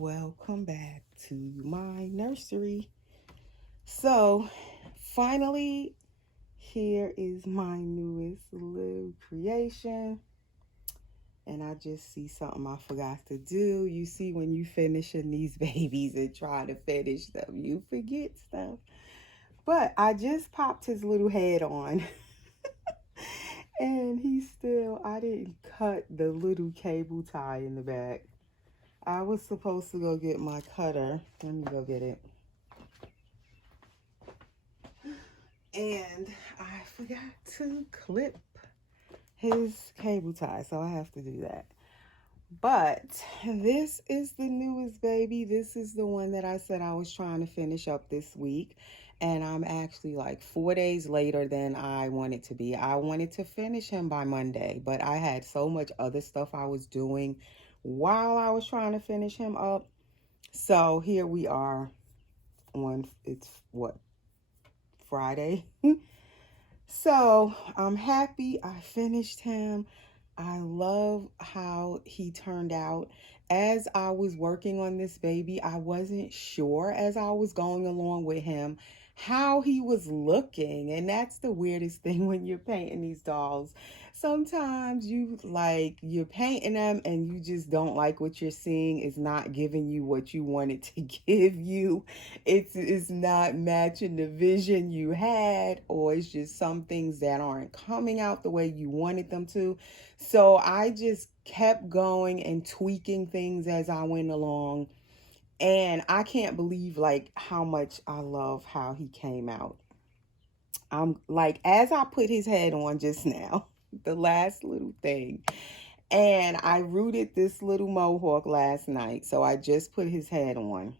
Welcome back to my nursery. So, finally, here is my newest little creation. And I just see something I forgot to do. You see, when you finishing these babies and trying to finish them, you forget stuff. But I just popped his little head on. And I didn't cut the little cable tie in the back. I was supposed to go get my cutter. Let me go get it. And I forgot to clip his cable tie, so I have to do that. But this is the newest baby. This is the one that I said I was trying to finish up this week. And I'm actually like 4 days later than I wanted to be. I wanted to finish him by Monday, but I had so much other stuff I was doing while I was trying to finish him up. So here we are on, it's what, Friday? So I'm happy I finished him. I love how he turned out. As I was working on this baby, I wasn't sure as I was going along with him how he was looking. And that's the weirdest thing when you're painting these dolls. Sometimes you're painting them and you just don't like what you're seeing. It's not giving you what you want it to give you. It's not matching the vision you had, or it's just some things that aren't coming out the way you wanted them to. So I just kept going and tweaking things as I went along. And I can't believe like how much I love how he came out. I'm like, as I put his head on just now, the last little thing, and I rooted this little mohawk last night. So I just put his head on.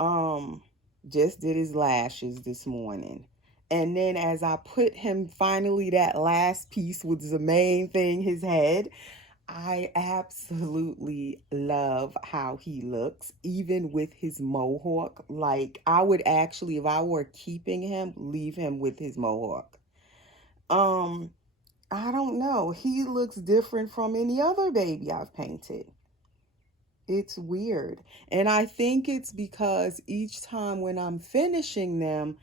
Um, just did his lashes this morning. And then as I put him finally, that last piece was the main thing, his head. I absolutely love how he looks, even with his mohawk. Like, I would actually, if I were keeping him, leave him with his mohawk. Um, I don't know. He looks different from any other baby I've painted. It's weird. And I think it's because each time when I'm finishing them,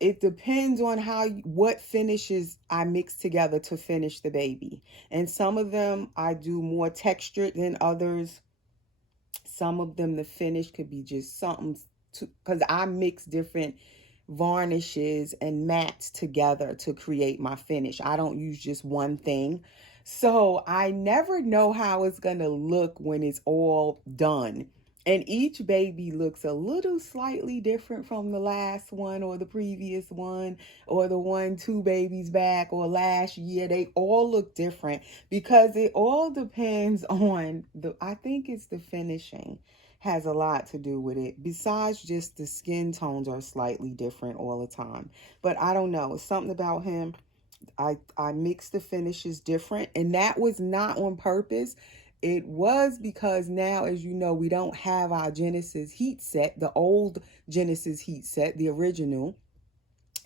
it depends on what finishes I mix together to finish the baby. And some of them I do more textured than others. Some of them the finish could be just something to, because I mix different varnishes and mattes together to create my finish. I don't use just one thing. So I never know how it's going to look when it's all done. And each baby looks a little slightly different from the last one or the previous one or the one 2 babies back or last year. They all look different because it all depends on I think it's the finishing has a lot to do with it. Besides just the skin tones are slightly different all the time. But I don't know. It's something about him. I mix the finishes different, and that was not on purpose. It was because now, as you know, we don't have our Genesis heat set, the old Genesis heat set, the original.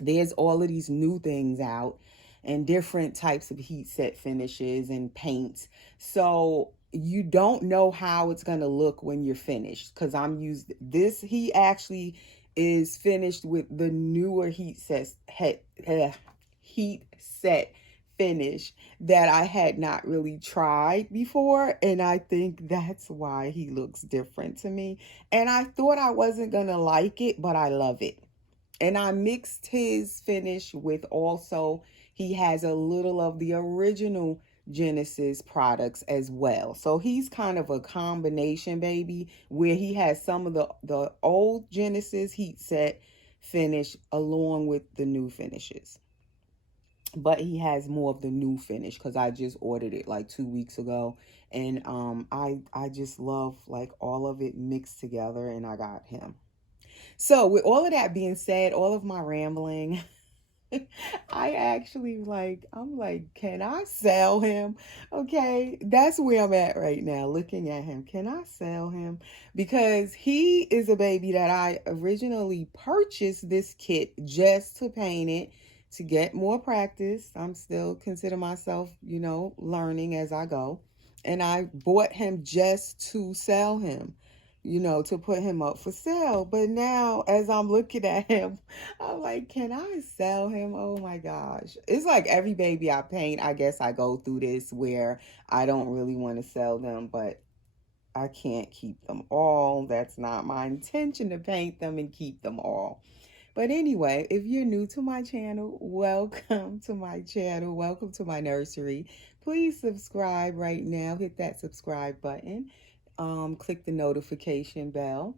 There's all of these new things out and different types of heat set finishes and paints. So you don't know how it's going to look when you're finished, because I'm used this. He actually is finished with the newer heat set finish that I had not really tried before, and I think that's why he looks different to me. And I thought I wasn't gonna like it, but I love it. And I mixed his finish with, also he has a little of the original Genesis products as well. So he's kind of a combination baby where he has some of the old Genesis heat set finish along with the new finishes. But he has more of the new finish because I just ordered it like 2 weeks ago. And I just love like all of it mixed together, and I got him. So with all of that being said, all of my rambling, I'm like, can I sell him? Okay, that's where I'm at right now, looking at him. Can I sell him? Because he is a baby that I originally purchased this kit just to paint it, to get more practice. I'm still consider myself, learning as I go. And I bought him just to sell him. you know, to put him up for sale. But now, as I'm looking at him, I'm like, can I sell him? Oh my gosh. It's like every baby I paint, I guess I go through this where I don't really want to sell them, but I can't keep them all. That's not my intention, to paint them and keep them all. But anyway, if you're new to my channel, welcome to my channel. Welcome to my nursery. Please subscribe right now. Hit that subscribe button. Click the notification bell.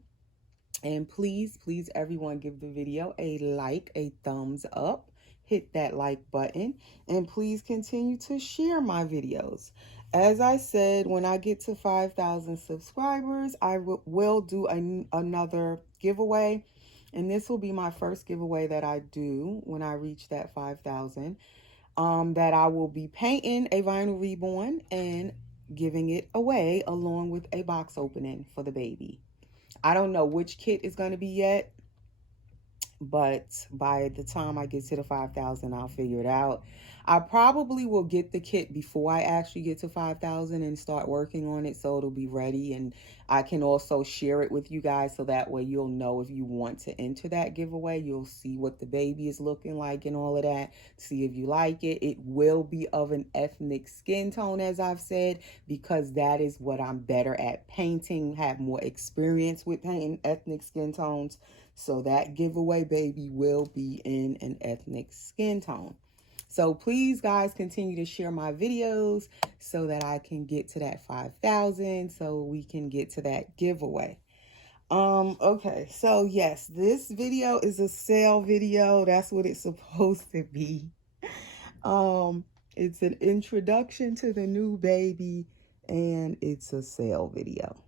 And please, please, everyone, give the video a like, a thumbs up. Hit that like button. And please continue to share my videos. As I said, when I get to 5,000 subscribers, I will do another giveaway. And this will be my first giveaway that I do when I reach that 5,000. That I will be painting a vinyl reborn and giving it away along with a box opening for the baby. I don't know which kit is going to be yet, but by the time I get to the 5,000, I'll figure it out. I probably will get the kit before I actually get to 5,000 and start working on it, so it'll be ready, and I can also share it with you guys so that way you'll know if you want to enter that giveaway. You'll see what the baby is looking like and all of that, see if you like it. It will be of an ethnic skin tone, as I've said, because that is what I'm better at painting, have more experience with painting ethnic skin tones. So that giveaway baby will be in an ethnic skin tone. So please, guys, continue to share my videos so that I can get to that 5,000 so we can get to that giveaway. Okay, so yes, this video is a sale video. That's what it's supposed to be. It's an introduction to the new baby, and it's a sale video.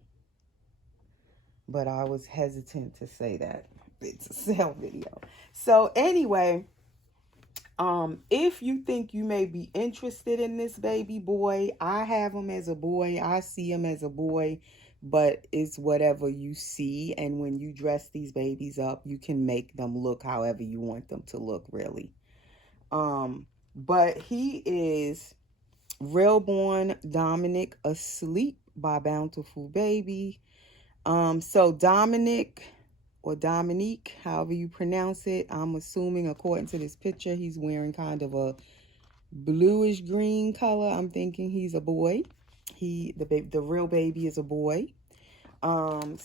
But I was hesitant to say that. It's a sale video. So anyway, if you think you may be interested in this baby boy, I have him as a boy. I see him as a boy, but it's whatever you see. And when you dress these babies up, you can make them look however you want them to look, really. But he is Realborn Dominic Asleep by Bountiful Baby. So Dominic, or Dominique, however you pronounce it, I'm assuming according to this picture, he's wearing kind of a bluish green color. I'm thinking he's a boy. The real baby is a boy. And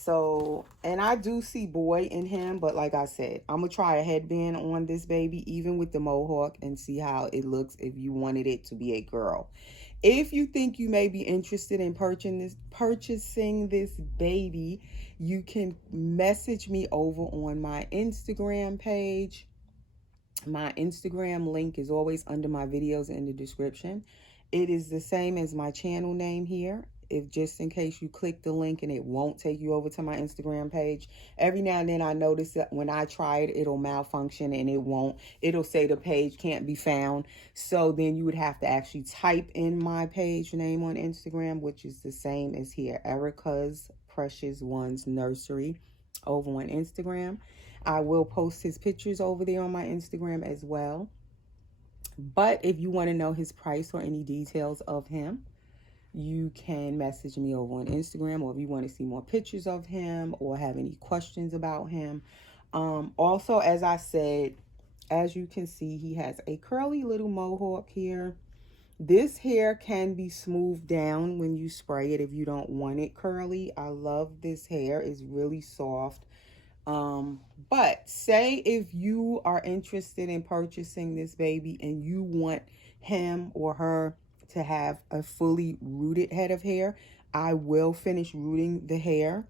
I do see boy in him, but like I said, I'm gonna try a headband on this baby, even with the mohawk, and see how it looks if you wanted it to be a girl. If you think you may be interested in purchasing this baby, you can message me over on my Instagram page. My Instagram link is always under my videos in the description. It is the same as my channel name here. If just in case you click the link and it won't take you over to my Instagram page. Every now and then I notice that when I try it, it'll malfunction and it won't. It'll say the page can't be found. So then you would have to actually type in my page name on Instagram, which is the same as here, Erica's Precious Ones Nursery over on Instagram. I will post his pictures over there on my Instagram as well. But if you want to know his price or any details of him, you can message me over on Instagram, or if you want to see more pictures of him or have any questions about him. Also, as I said, as you can see, he has a curly little mohawk here. This hair can be smoothed down when you spray it if you don't want it curly. I love this hair. It's really soft. But say if you are interested in purchasing this baby and you want him or her to have a fully rooted head of hair, I will finish rooting the hair.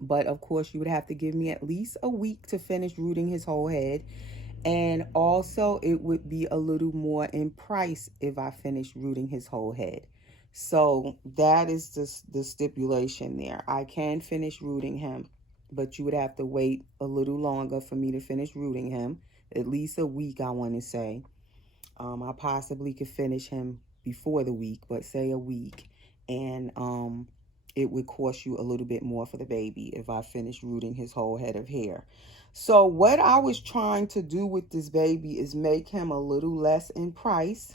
But of course, you would have to give me at least a week to finish rooting his whole head. And also, it would be a little more in price if I finish rooting his whole head. So that is the stipulation there. I can finish rooting him, but you would have to wait a little longer for me to finish rooting him. At least a week, I want to say. I possibly could finish him before the week, but say a week. And it would cost you a little bit more for the baby if I finish rooting his whole head of hair. So what I was trying to do with this baby is make him a little less in price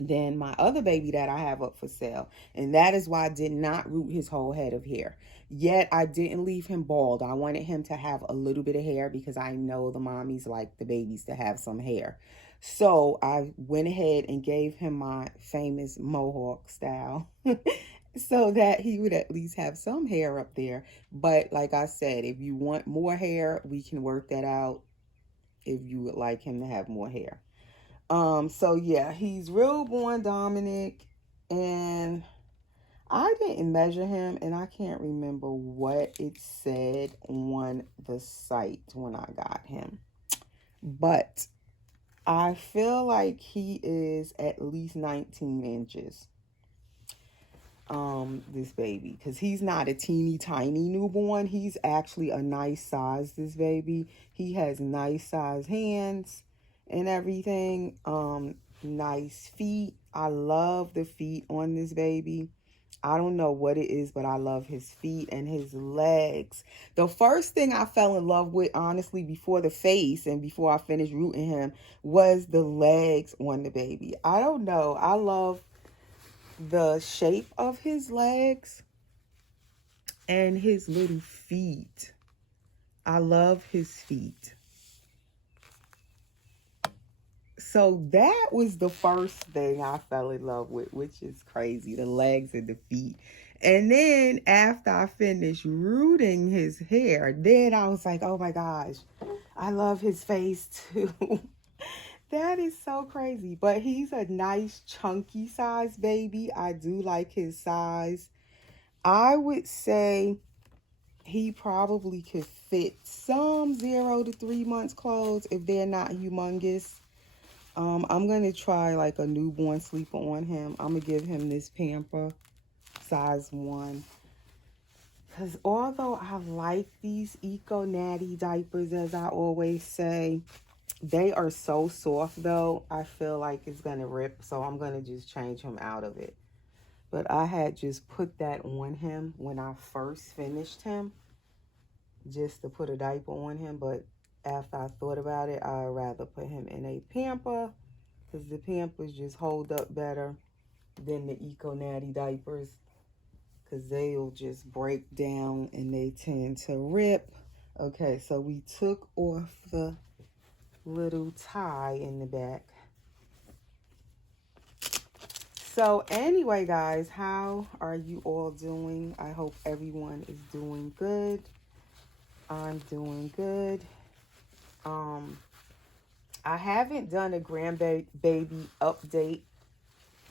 than my other baby that I have up for sale. And that is why I did not root his whole head of hair. Yet I didn't leave him bald. I wanted him to have a little bit of hair because I know the mommies like the babies to have some hair. So I went ahead and gave him my famous mohawk style so that he would at least have some hair up there. But like I said, if you want more hair, we can work that out if you would like him to have more hair. So yeah, he's real born Dominic, and I didn't measure him, and I can't remember what it said on the site when I got him. But I feel like he is at least 19 inches. This baby, because he's not a teeny tiny newborn. He's actually a nice size, this baby. He has nice size hands and everything. Nice feet. I love the feet on this baby. I don't know what it is, but I love his feet and his legs. The first thing I fell in love with, honestly, before the face and before I finished rooting him, was the legs on the baby. I don't know. I love the shape of his legs and his little feet. I love his feet. So that was the first thing I fell in love with, which is crazy, the legs and the feet. And then after I finished rooting his hair, then I was like, oh my gosh, I love his face too. That is so crazy. But he's a nice chunky size baby. I do like his size. I would say he probably could fit some 0 to 3 months clothes if they're not humongous. I'm going to try like a newborn sleeper on him. I'm going to give him this Pamper size 1. Because although I like these Eco Natty diapers, as I always say, they are so soft though. I feel like it's going to rip. So I'm going to just change him out of it. But I had just put that on him when I first finished him, just to put a diaper on him. But after I thought about it, I'd rather put him in a Pamper, because the Pampers just hold up better than the Eco Natty diapers, because they'll just break down and they tend to rip. Okay, so we took off the little tie in the back. So anyway, guys, how are you all doing? I hope everyone is doing good. I'm doing good. I haven't done a grandbaby update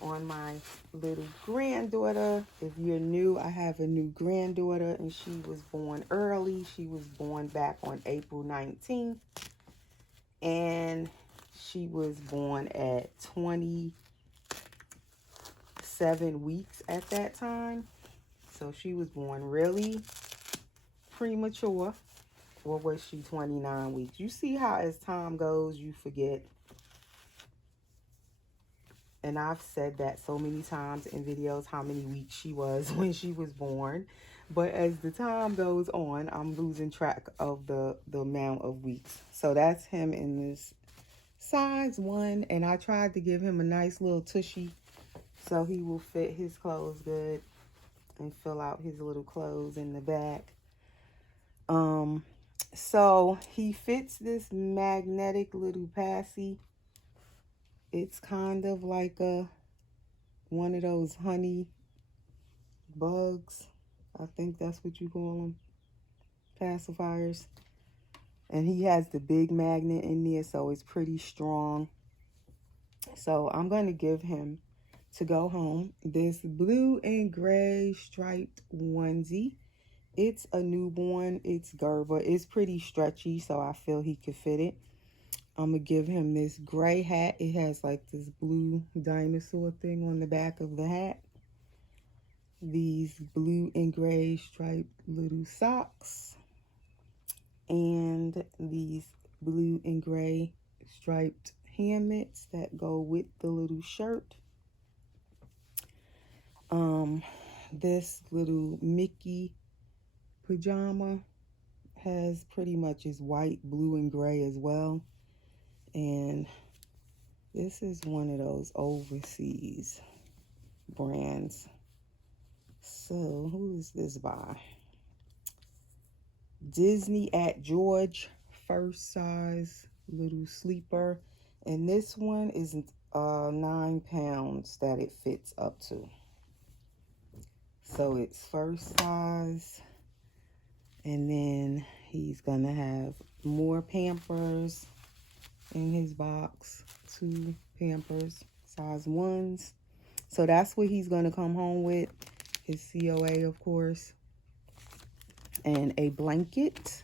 on my little granddaughter. If you're new, I have a new granddaughter, and she was born early. She was born back on April 19th, and she was born at 27 weeks at that time. So she was born really premature. Or was she 29 weeks? You see how as time goes, you forget. And I've said that so many times in videos, how many weeks she was when she was born. But as the time goes on, I'm losing track of the amount of weeks. So that's him in this size 1. And I tried to give him a nice little tushy so he will fit his clothes good and fill out his little clothes in the back. So he fits this magnetic little passy. It's kind of like one of those honey bugs. I think that's what you call them, pacifiers. And he has the big magnet in there, so it's pretty strong. So I'm going to give him, to go home, this blue and gray striped onesie. It's a newborn. It's Gerber. It's pretty stretchy, so I feel he could fit it. I'm going to give him this gray hat. It has like this blue dinosaur thing on the back of the hat. These blue and gray striped little socks. And these blue and gray striped hand mitts that go with the little shirt. This little Mickey pajama has pretty much is white, blue, and gray as well. And this is one of those overseas brands. So who is this by? Disney at George, first size little sleeper. And this one is 9 pounds that it fits up to. So it's first size. And then he's going to have more Pampers in his box. 2 Pampers, size 1s. So that's what he's going to come home with. His COA, of course. And a blanket.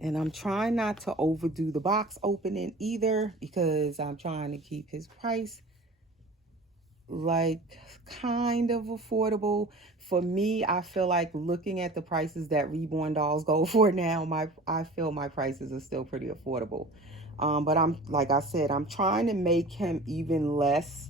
And I'm trying not to overdo the box opening either, because I'm trying to keep his price like kind of affordable. For me, I feel like looking at the prices that Reborn dolls go for now, I feel my prices are still pretty affordable. But I'm, like I said, I'm trying to make him even less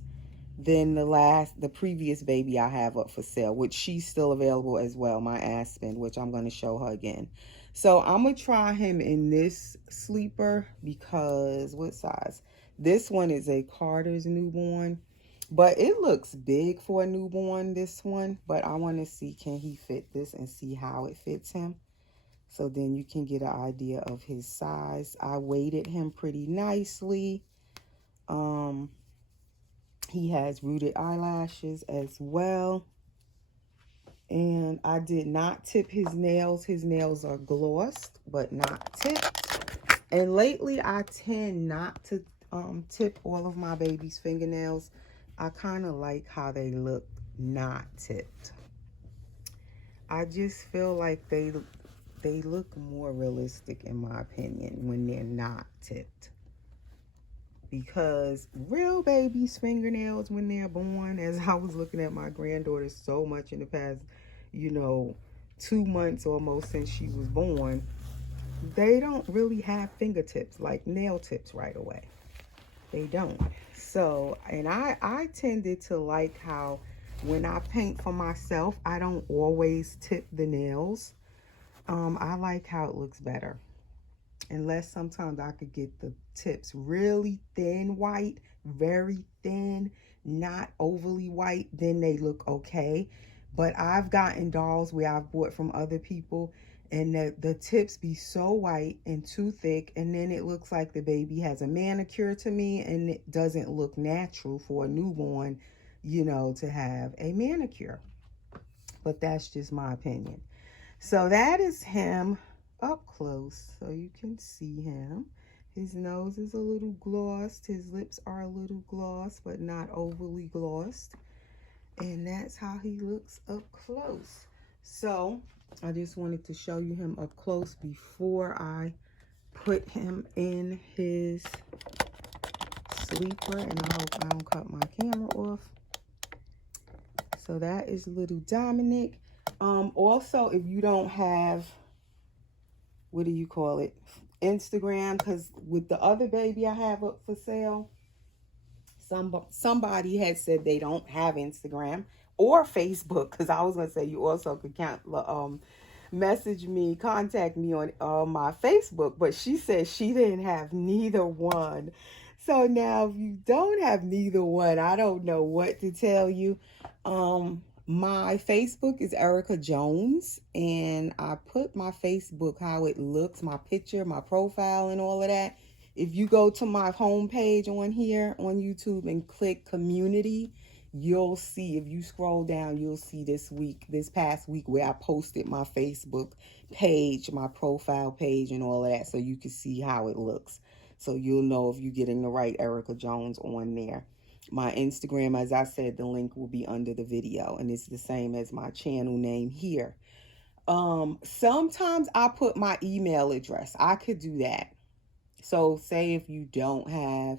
than the previous baby I have up for sale, which she's still available as well, my Aspen, which I'm going to show her again. So I'm going to try him in this sleeper because, what size? This one is a Carter's newborn, but it looks big for a newborn, this one. But I want to see, can he fit this and see how it fits him. So then you can get an idea of his size. I weighted him pretty nicely. He has rooted eyelashes as well. And I did not tip his nails. His nails are glossed, but not tipped. And lately, I tend not to tip all of my baby's fingernails. I kind of like how they look not tipped. I just feel like they look more realistic, in my opinion, when they're not tipped. Because real babies' fingernails when they're born, as I was looking at my granddaughter so much in the past, 2 months almost since she was born, they don't really have fingertips, like nail tips right away. They don't. So, and I tended to like how when I paint for myself, I don't always tip the nails. I like how it looks better. Unless sometimes I could get the tips really thin white, very thin, not overly white, then they look okay. But I've gotten dolls where I've bought from other people and the tips be so white and too thick, and then it looks like the baby has a manicure to me, and it doesn't look natural for a newborn, to have a manicure. But that's just my opinion. So that is him up close, so you can see him. His nose is a little glossed. His lips are a little glossed, but not overly glossed. And that's how he looks up close. So I just wanted to show you him up close before I put him in his sleeper. And I hope I don't cut my camera off. So that is little Dominic. Also, if you don't have, what do you call it, Instagram, because with the other baby I have up for sale, somebody had said they don't have Instagram or Facebook, because I was going to say you also could message me, contact me on my Facebook, but she said she didn't have neither one. So now if you don't have neither one, I don't know what to tell you. My Facebook is Erica Jones, and I put my Facebook, how it looks, my picture, my profile, and all of that. If you go to my homepage on here on YouTube and click community, you'll see, if you scroll down, you'll see this past week where I posted my Facebook page, my profile page, and all of that, so you can see how it looks. So you'll know if you're getting the right Erica Jones on there. My Instagram, as I said, the link will be under the video, and it's the same as my channel name here. Sometimes I put my email address. I could do that. So say if you don't have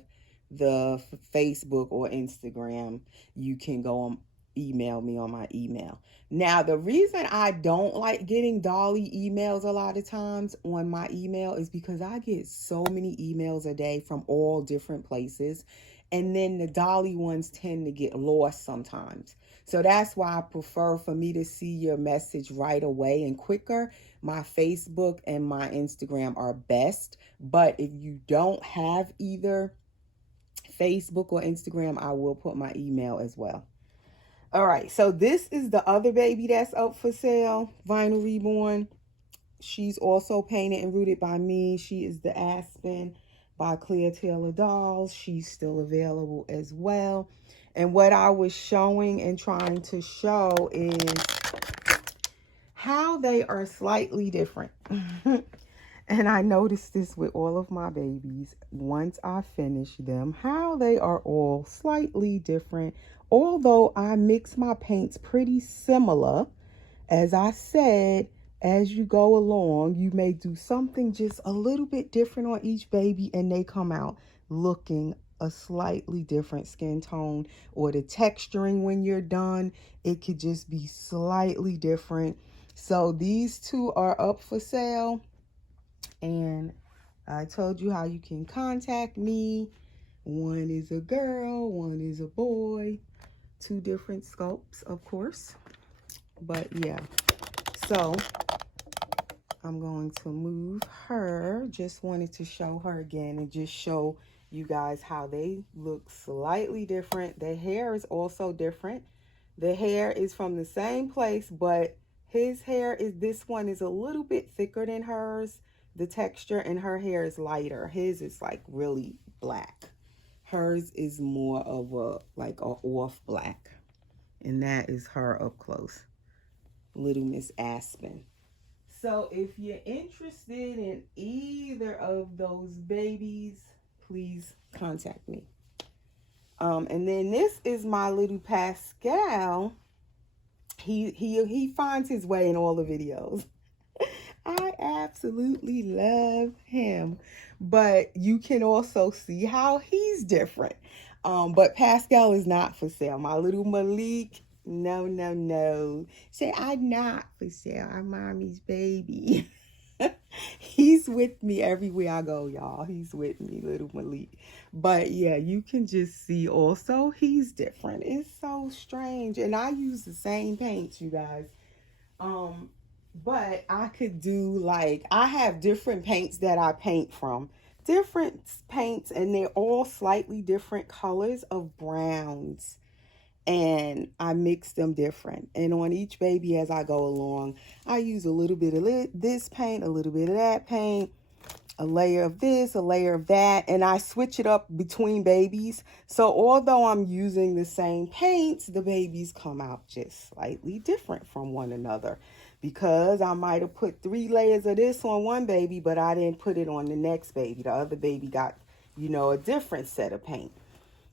the Facebook or Instagram, you can go email me on my email. Now, the reason I don't like getting dolly emails a lot of times on my email is because I get so many emails a day from all different places. And then the dolly ones tend to get lost sometimes. So that's why I prefer for me to see your message right away and quicker. My Facebook and my Instagram are best. But if you don't have either Facebook or Instagram, I will put my email as well. All right, so this is the other baby that's up for sale, Vinyl Reborn. She's also painted and rooted by me. She is the Aspen by Claire Taylor Dolls. She's still available as well. And what I was showing and trying to show is how they are slightly different. And I noticed this with all of my babies once I finish them, how they are all slightly different. Although I mix my paints pretty similar, as I said, as you go along, you may do something just a little bit different on each baby and they come out looking a slightly different skin tone, or the texturing when you're done, it could just be slightly different. So these two are up for sale, and I told you how you can contact me. One is a girl, one is a boy, two different sculpts, of course. But yeah, so I'm going to move her. Just wanted to show her again and just show you guys how they look slightly different. The hair is also different. The hair is from the same place, but his hair is, this one is a little bit thicker than hers. The texture, and her hair is lighter. His is like really black. Hers is more of a like a off black. And that is her up close. Little Miss Aspen. So if you're interested in either of those babies, please contact me. And then this is my little Pascal. He finds his way in all the videos. I absolutely love him, but you can also see how he's different. But Pascal is not for sale. My little Malik, no. Say, I'm not for sale. I'm mommy's baby. He's with me everywhere I go, y'all. He's with me, little Malik. But yeah, you can just see also he's different. It's so strange. And I use the same paints, you guys. But I could do like, I have different paints that I paint from. Different paints, and they're all slightly different colors of browns. And I mix them different. And on each baby as I go along, I use a little bit of this paint, a little bit of that paint, a layer of this, a layer of that, and I switch it up between babies. So although I'm using the same paints, the babies come out just slightly different from one another, because I might have put 3 layers of this on one baby, but I didn't put it on the next baby. The other baby got, you know, a different set of paint.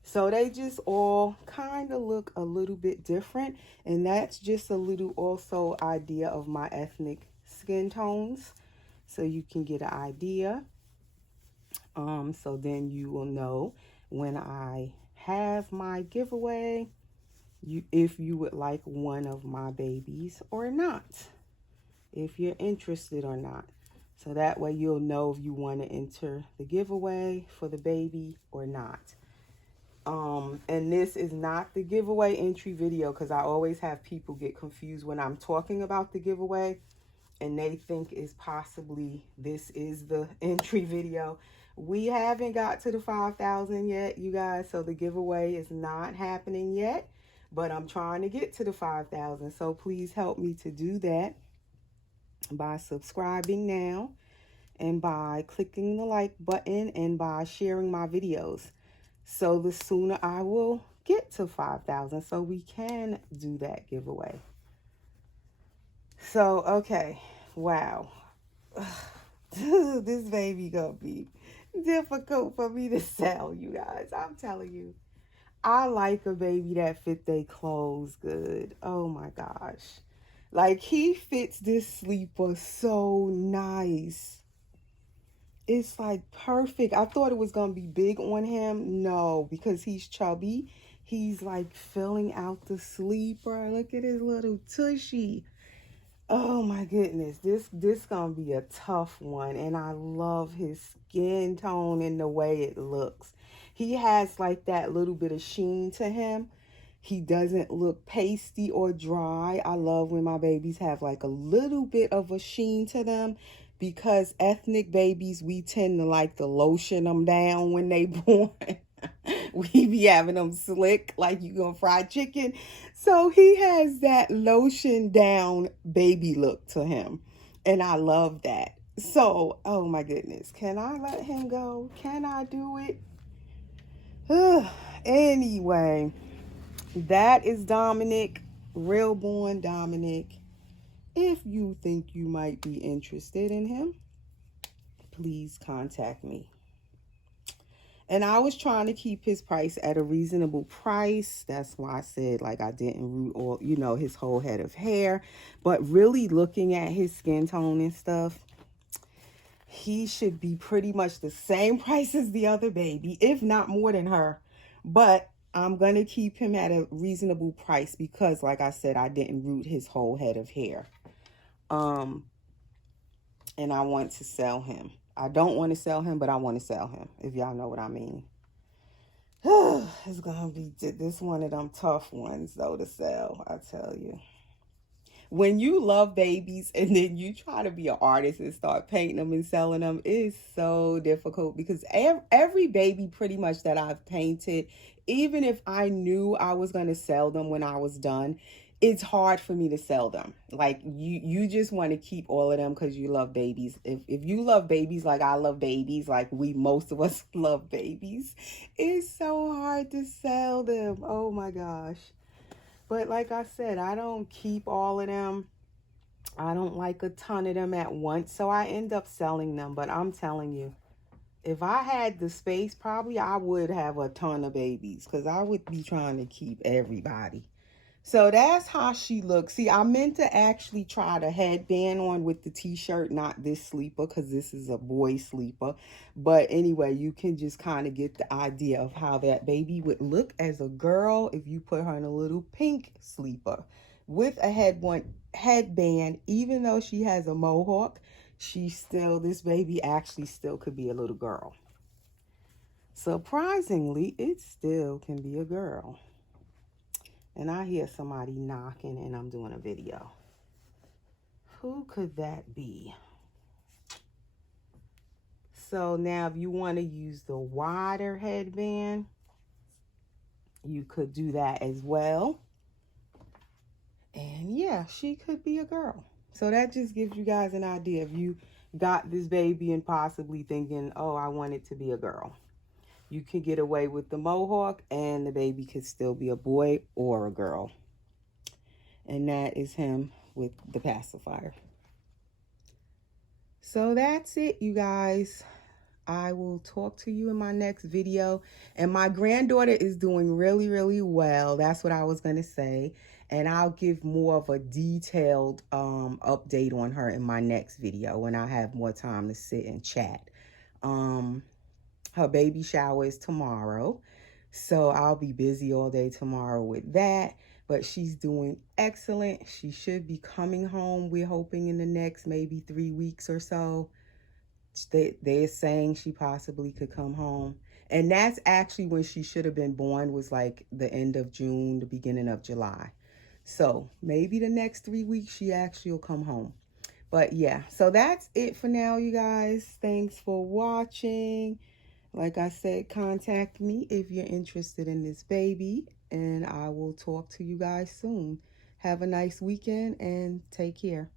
So they just all kind of look a little bit different. And that's just a little also idea of my ethnic skin tones, so you can get an idea. So then you will know when I have my giveaway, if you would like one of my babies or not, if you're interested or not. So that way you'll know if you want to enter the giveaway for the baby or not. And this is not the giveaway entry video, because I always have people get confused when I'm talking about the giveaway and they think is possibly this is the entry video. We haven't got to the 5,000 yet, you guys, so the giveaway is not happening yet, but I'm trying to get to the 5,000. So please help me to do that by subscribing now, and by clicking the like button, and by sharing my videos. So the sooner I will get to 5,000, so we can do that giveaway. So, okay. Wow. This baby gonna be difficult for me to sell, you guys. I'm telling you. I like a baby that fit their clothes good. Oh my gosh. Like, he fits this sleeper so nice. It's like perfect. I thought it was going to be big on him. No, because he's chubby. He's like filling out the sleeper. Look at his little tushy. Oh my goodness. This going to be a tough one. And I love his skin tone and the way it looks. He has like that little bit of sheen to him. He doesn't look pasty or dry. I love when my babies have like a little bit of a sheen to them, because ethnic babies, we tend to like to lotion them down when they born. We be having them slick like you gonna fry chicken. So he has that lotion down baby look to him. And I love that. So, oh my goodness, can I let him go? Can I do it? Anyway, that is Dominic, Realborn Dominic. If you think you might be interested in him, please contact me. And I was trying to keep his price at a reasonable price. That's why I said, like, I didn't root all, his whole head of hair. But really looking at his skin tone and stuff, he should be pretty much the same price as the other baby, if not more than her. But I'm going to keep him at a reasonable price because, like I said, I didn't root his whole head of hair. And I want to sell him. I don't want to sell him, but I want to sell him, if y'all know what I mean. It's going to be this one of them tough ones, though, to sell, I tell you. When you love babies and then you try to be an artist and start painting them and selling them, it's so difficult because every baby pretty much that I've painted, even if I knew I was going to sell them when I was done, it's hard for me to sell them. Like you just want to keep all of them because you love babies. If you love babies like I love babies, like most of us love babies, it's so hard to sell them. Oh my gosh. But like I said, I don't keep all of them. I don't like a ton of them at once, so I end up selling them. But I'm telling you, if I had the space, probably I would have a ton of babies because I would be trying to keep everybody. So that's how she looks. See, I meant to actually try the headband on with the t-shirt, not this sleeper, because this is a boy sleeper. But anyway, you can just kind of get the idea of how that baby would look as a girl if you put her in a little pink sleeper with a headband. Even though she has a mohawk, this baby actually still could be a little girl. Surprisingly, it still can be a girl. And I hear somebody knocking and I'm doing a video. Who could that be? So now if you want to use the wider headband, you could do that as well. And yeah, she could be a girl. So that just gives you guys an idea. If you got this baby and possibly thinking, oh, I want it to be a girl, you could get away with the mohawk and the baby could still be a boy or a girl. And that is him with the pacifier. So that's it, you guys. I will talk to you in my next video. And my granddaughter is doing really, really well. That's what I was going to say. And I'll give more of a detailed update on her in my next video when I have more time to sit and chat. Her baby shower is tomorrow. So I'll be busy all day tomorrow with that. But she's doing excellent. She should be coming home, we're hoping, in the next maybe 3 weeks or so. They're saying she possibly could come home. And that's actually when she should have been born, was like the end of June, the beginning of July. So maybe the next 3 weeks she actually will come home. But yeah, so that's it for now, you guys. Thanks for watching. Like I said, contact me if you're interested in this baby, and I will talk to you guys soon. Have a nice weekend and take care.